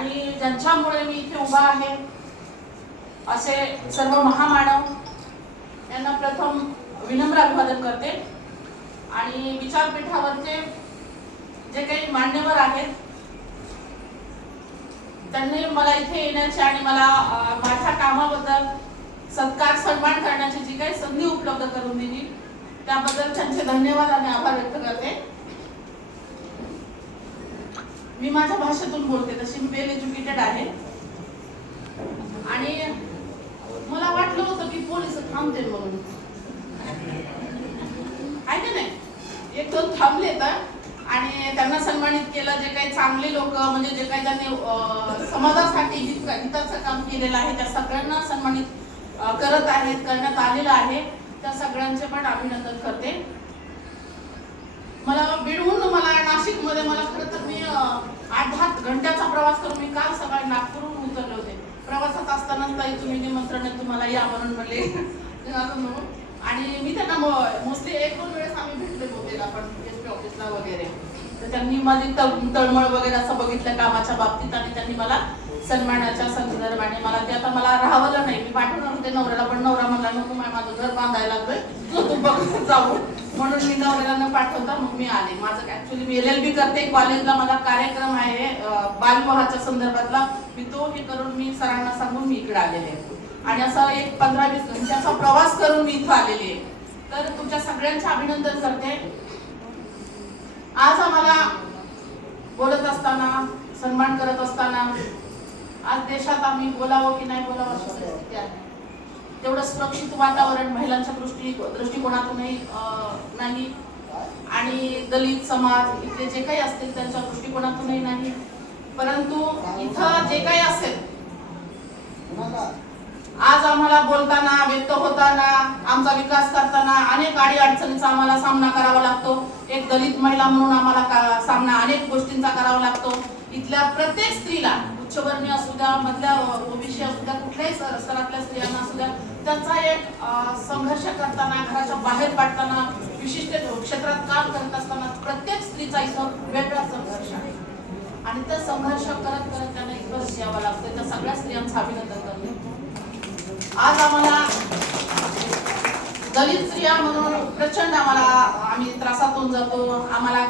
आणि ज्यांच्यामुळे मी इथे उभा आहे असे सर्व महामानव यांना प्रथम विनम्र अभिवादन करते। आणि विचारपीठावरचे जे काही मान्यवर आहेत त्यांनी मला इथे येण्याची आणि मला माझ्या कामाबद्दल सत्कार सन्मान करण्याची जी काही संधी उपलब्ध करून दिली त्याबद्दल त्यांचे धन्यवाद आणि आभार व्यक्त करते। मी माझ्या भाषेतून बोलते, तशी मी वेल एज्युकेटेड आहे आणि मला वाटलं होतं की पोलीस थांबते म्हणून, आहे की नाही, एक दोन थांबले तर आणि त्यांना सन्मानित केलं। जे काही चांगले लोक म्हणजे जे काही त्यांनी समाजासाठी हिताचं काम केलेलं आहे त्या सगळ्यांना सन्मानित करत आहेत, करण्यात आलेलं आहे, त्या सगळ्यांचे पण अभिनंदन करते। मला बीडहून मला नाशिक मध्ये मला खरं तर मी 8-10 घंट्याचा प्रवास करून मी काल सकाळी नागपूरहून उतरले होते। प्रवासात असताना ताई तुम्ही निमंत्रण आहे तुम्हाला या म्हणून म्हणले आणि मी त्यांना मोस्टली 1-2 वेळेस आम्ही भेटले होते आपण एसपी ऑफिसला वगैरे, तर त्यांनी माझी तळमळ वगैरे असं बघितलं कामाच्या बाबतीत आणि त्यांनी मला सन्मानाच्या संदर्भाने मला ते आता मला राहावलं नाही, मी पाठवणार होते नवऱ्याला पण नवरा म्हणला नको माझं घर बांधायला लागलोय तू बघ जाऊ, म्हणून मी नवऱ्याला न पाठवता मग मी आले। माझं ऍक्च्युअली मी LLB करते, कॉलेजला माझा कार्यक्रम आहे बालविवाहाच्या संदर्भातला, मी तो हे करून मी सरांना सांगून मी इकडे आलेले आहे आणि असा एक 15-20 घंट्याचा प्रवास करून मी इथं आलेले आहे। तर तुमच्या सगळ्यांचे अभिनंदन करते। आज आम्हाला बोलत असताना सन्मान करत असताना आज देशात आम्ही बोलावं की नाही बोलावं अशी परिस्थिती आहे। तेवढं सुरक्षित वातावरण महिलांच्या दृष्टिकोनातूनही नाही आणि दलित समाज इथले जे काही असतील त्यांच्या दृष्टिकोनातूनही नाही, परंतु इथं जे काही असेल आज आम्हाला बोलताना व्यक्त होताना आमचा विकास करताना अनेक अडचणींचा आम्हाला सामना करावा लागतो। एक दलित महिला म्हणून आम्हाला सामना अनेक गोष्टींचा करावा लागतो। इथल्या प्रत्येक स्त्रीला उच्चवर्णीय असू द्या, मधल्या ओबीसी असू द्या, कुठल्याही स्तरातल्या स्त्रियांना असू द्या, त्यांचा एक संघर्ष करताना घराच्या बाहेर पडताना विशिष्ट क्षेत्रात काम करत असताना प्रत्येक स्त्रीचा इथं वेगळा संघर्ष आहे आणि त्या संघर्ष करत करत त्यांना इथं यावं लागतं। त्या सगळ्या स्त्रियांचं अभिनंदन करते। आज आम्हाला दलित स्त्रिया म्हणून प्रचंड आम्ही त्रासातून जातो। आम्हाला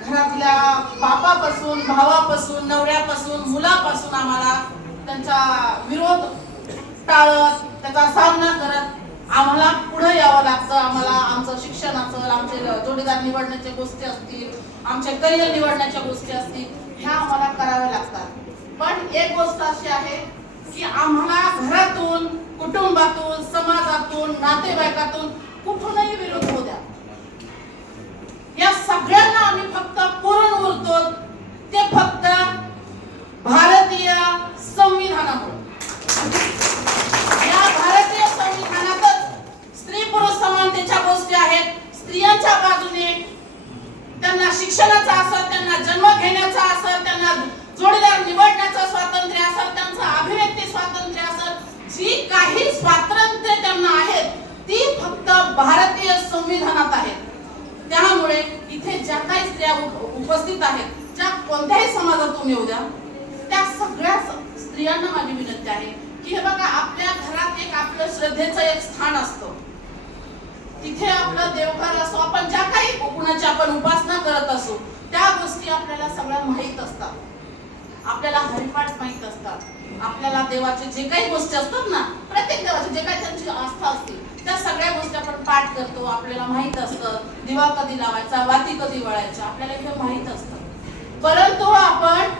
घरातल्या बापापासून, भावापासून, नवऱ्यापासून, मुलापासून आम्हाला त्यांचा विरोध टाळत त्याचा सामना करत आम्हाला पुढे यावं लागतं। आम्हाला आमचं शिक्षणाचं, आमचे जोडीदार निवडण्याच्या गोष्टी असतील, आमचे करिअर निवडण्याच्या गोष्टी असतील, ह्या आम्हाला कराव्या लागतात। पण एक गोष्ट अशी आहे की आम्हाला घरातून, कुटुंबातून, समाजातून, नातेवाईकातून कुठूनही विरोध होऊ द्या, या सगळ्यांना आम्ही फक्त पुरून उरतो ते फक्त भारतीय संविधानामुळे। या भारतीय संविधानातच स्त्री पुरुष समानतेच्या गोष्टी आहेत। स्त्रियांच्या बाजूने त्यांना शिक्षणाचा असेल, त्यांना जन्म घेण्याचा असेल, त्यांना जोडीदार निवडण्याचं स्वातंत्र्य असेल, त्यांचं अभिव्यक्ती स्वातंत्र्य असेल, जी काही स्वातंत्र्य त्यांना आहेत ती फक्त भारतीय संविधानात आहेत। त्यामुळे इथे ज्या काही स्त्रिया उपस्थित आहेत, ज्या कोणत्याही समाजातून येऊ द्या, त्या सगळ्या स्त्रियांना माझी विनंती आहे की हे बघा, आपल्या घरात एक आपलं श्रद्धेचं एक स्थान असतं, तिथे आपलं देवघर असो, आपण ज्या काही कुणाची आपण उपासना करत असो त्या गोष्टी आपल्याला सगळ्या माहीत असतात, आपल्याला हरिपाठ माहीत असतात, आपल्याला देवाचे जे काही गोष्टी असतात ना, प्रत्येक देवाचे जे काही त्यांची आस्था असते त्या सगळ्या गोष्टी आपण पाठ करतो, आपल्याला माहित असतं दिवा कधी लावायचा, वाती कधी वळायच्या, आपल्याला हे माहित असतं। परंतु आपण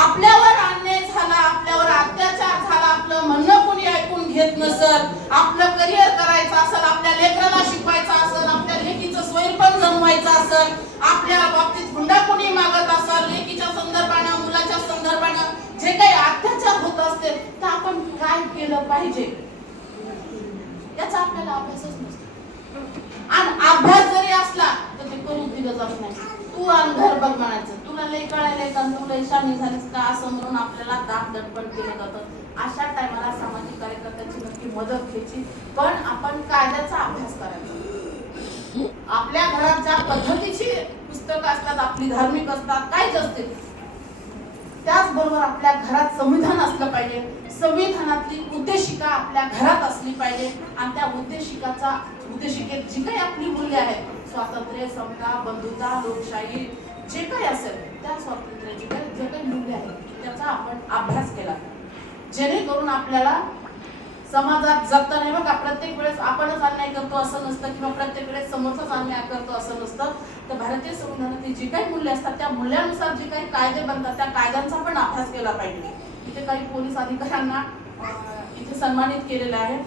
आपल्यावर अन्याय झाला, आपल्यावर अत्याचार झाला, आपलं म्हणणं कोणी ऐकून घेत नसेल, आपलं करिअर करायचं असेल, आपल्या लेकराला शिकवायचं असेल, आपल्या लेकीचं स्वयंपाक जमवायचं असेल, आपल्या बाबतीत हुंडा कोणी मागत असेल, लेकीच्या संदर्भानं, मुलाच्या संदर्भानं जे काही अत्याचार होत असते तर आपण काय केलं पाहिजे याचा आपल्याला अभ्यासच नसतो। आणि अभ्यास जरी असला तर ते करू दिलं जात नाही। तू आणि घर बघ म्हणायचं, तुला लय कळायलंय का, तू लय शाणी झालीस का, असं म्हणून आपल्याला दाब दडपण केलं जातं। अशा टायमाला सामाजिक कार्यकर्त्यांची नक्की मदत घ्यायची, पण आपण कायद्याचा अभ्यास करायचा। आपल्या घरात ज्या पद्धतीची पुस्तकं असतात, आपली धार्मिक असतात, काहीच असते, त्याच्यावर आपल्या घरात संविधान असलं पाहिजे, संविधानातली उद्देशिका आपल्या घरात असली पाहिजे आणि त्या उद्देशिकेत जी काही आपली मूल्य आहेत, स्वातंत्र्य, समता, बंधुता, लोकशाही, जे काही असेल त्या स्वातंत्र्याची जे काही मूल्य आहेत त्याचा आपण अभ्यास केला जेणेकरून आपल्याला समाजात जगताना बघा प्रत्येक वेळेस आपणच अन्याय करतो असं नसतं किंवा प्रत्येक वेळेस समोरचाच अन्याय करतो असं नसतं. तर भारतीय संविधानातील जी काही मूल्य असतात त्या मूल्यानुसार जे काही कायदे बनतात त्या कायद्यांचा पण अभ्यास केला पाहिजे. इथे काही पोलीस अधिकाऱ्यांना इथे सन्मानित केलेलं आहे.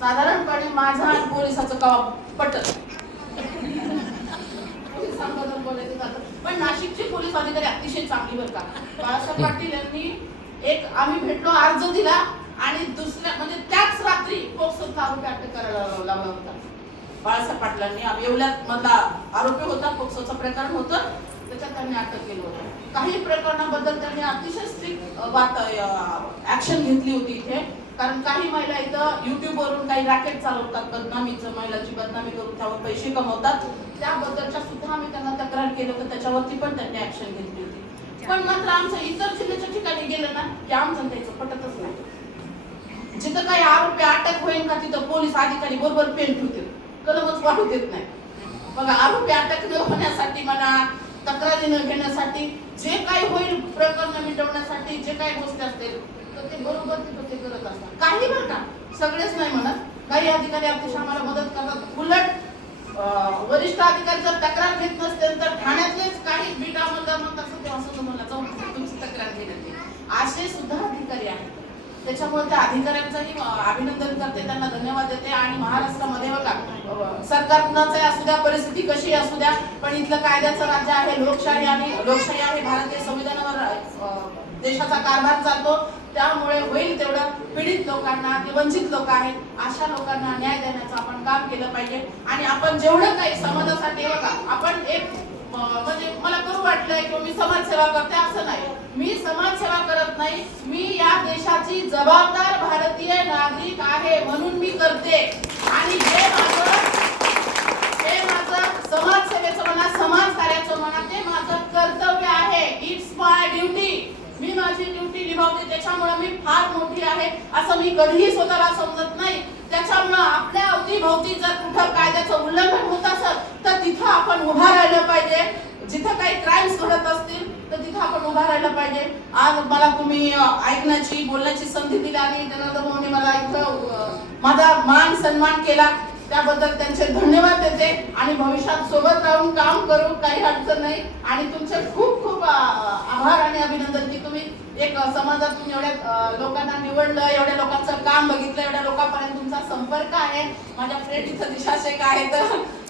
साधारणपणे माझा आणि पोलिसाचं कवा पटत पोलिसांबद्दल बोलायचं जातं, पण नाशिकचे पोलीस अधिकारी अतिशय चांगली बरं का. बाळासाहेब पाटील यांनी एक आम्ही भेटलो, अर्ज दिला आणि दुसऱ्या म्हणजे त्याच रात्री पोक्सोचा आरोपी अटक करायला लावला होता. बाळासाहेब पाटलांनी येवल्यात मधला आरोपी होता, पोक्सोचं प्रकरण होतं, त्याच्यात त्यांनी अटक केलं होतं. काही प्रकरणाबद्दल त्यांनी अतिशय स्ट्रिक्ट ऍक्शन घेतली होती इथे. कारण काही महिला इथं युट्यूब वरून काही रॅकेट चालवतात, बदनामीचं, महिलांची बदनामी करून त्यावर पैसे कमवतात. त्याबद्दलच्या सुद्धा आम्ही त्यांना तक्रार केलं होतं, त्याच्यावरती पण त्यांनी ऍक्शन घेतली होती. पण मात्र आमच्या इतर जिल्ह्याच्या ठिकाणी गेलं ना की आमचं त्याचं पटतच नाही. जिथं काही आरोपी अटक होईल का तिथं पोलीस अधिकारी बरोबर पेन ठेवतील, कलमच वाढू देत नाही. बघा, आरोपी अटक न होण्यासाठी म्हणा, तक्रारी न घेण्यासाठी, जे काही होईल प्रकरण मिटवण्यासाठी जे काही गोष्टी असतील तर ते बरोबर तिथं ते करत असतात. काही बरं का, सगळेच नाही म्हणत, काही अधिकारी अतिशय आम्हाला मदत करतात. उलट वरिष्ठ अधिकारी जर तक्रार घेत नसतील तर ठाण्यातलेच काही बीट अंमलदार म्हणतात ते असं तुम्हाला जाऊन तुमची तक्रार घेण्यात येईल, असे सुद्धा अधिकारी आहेत. त्याच्यामुळे त्या अधिकाऱ्यांचंही अभिनंदन करते, त्यांना धन्यवाद देते. आणि महाराष्ट्रामध्ये बघा, सरकार कुणाचंही असू द्या, परिस्थिती कशी असू द्या, पण इथलं कायद्याचं राज्य आहे, लोकशाही आहे. भारतीय संविधानावर देशाचा कारभार चालतो. त्यामुळे होईल तेवढं पीडित लोकांना, वंचित लोक आहेत अशा लोकांना न्याय देण्याचं आपण काम केलं पाहिजे. आणि आपण जेवढं काही समाजासाठी बघा, आपण एक म्हणजे मला करू वाटलंय की मी समाजसेवा करते असं नाही, मी समाजसेवा करत नाही, मी या देशाची जबाबदार भारतीय नागरिक आहे म्हणून मी करते. आणि हे माझं समाजसेवेचं म्हणा, समाज कार्याचं म्हणा, ते माझं कर्तव्य आहे. It's my duty. मी माझी ड्युटी निभावते, त्याच्यामुळे मी फार मोठी आहे असं मी कधीही स्वतःला समजत नाही. त्याच्यामुळे आपल्या अवतीभोवती जर कुठं कायद्याचं उल्लंघन होत असेल तर तिथं आपण उभा राहिलं पाहिजे. जिथं काही क्राईम्स घडत असतील तर तिथं आपण उभा राहिलं पाहिजे. आज मला तुम्ही ऐकण्याची, बोलण्याची संधी दिली आणि जनार्दन भाऊंनी मला इथं माझा मान सन्मान केला, त्याबद्दल त्यांचे धन्यवाद देते. आणि भविष्यात सोबत राहून काम करू, काही अडचण नाही. आणि तुमचे खूप खूप आभार आणि अभिनंदन की तुम्ही एक समाजातून एवढ्या लोकांना निवडलं, एवढ्या लोकांचं काम बघितलं, एवढ्या लोकांपर्यंत तुमचा संपर्क आहे. माझ्या फ्रेंड इथं दिशा शेख आहेत,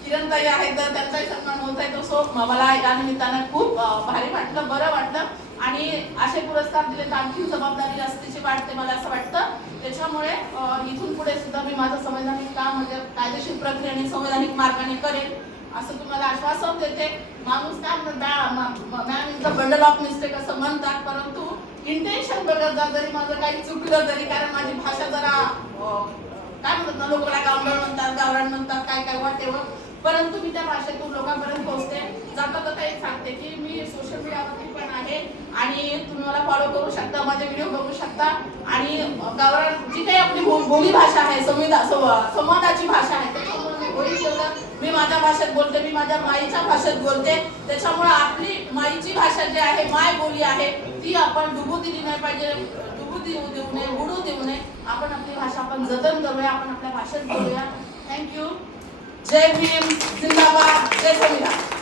किरणताई आहेत, त्यांचाही सन्मान होत आहे. सो मला या निमित्तानं खूप भारी वाटलं, बरं वाटलं. आणि असे पुरस्कार दिले तर आणखी जबाबदारी असतेची वाटते मला असं वाटतं. त्याच्यामुळे इथून पुढे सुद्धा मी माझं संवैधानिक काम म्हणजे कायदेशीर प्रक्रियेने संवैधानिक मार्गाने करेन असं तुम्हाला आश्वासन देते. माणूस काय म्हणतात, ma'am is the bundle of mistake असं म्हणतात, परंतु इंटेन्शन बघत जा, जरी माझं काही चुकलं तरी, कारण माझी भाषा जरा काय म्हणतात ना, लोकांना गावंढळ म्हणतात, गावरान म्हणतात, काय काय वाटेवर, परंतु मी त्या भाषेतून लोकांपर्यंत पोहोचते. जाता जाता एक सांगते की मी सोशल मीडियावरती पण आहे आणि तुम्ही मला फॉलो करू शकता, माझे व्हिडिओ बघू शकता. आणि गावरान जी काही आपली बोली भाषा आहे, संवादाची भाषा आहे, त्याच्यामुळे मी माझ्या भाषेत बोलते, मी माझ्या माईच्या भाषेत बोलते. त्याच्यामुळे आपली माईची भाषा जी आहे, माय बोली आहे, ती आपण डुबू दिली नाही पाहिजे, डुबू देऊ नये, बुडू देऊ नये. आपण आपली भाषा आपण जतन करूया, आपण आपल्या भाषेत बोलूया. थँक्यू. जय भीम, जिंदाबाद, जय संविधान.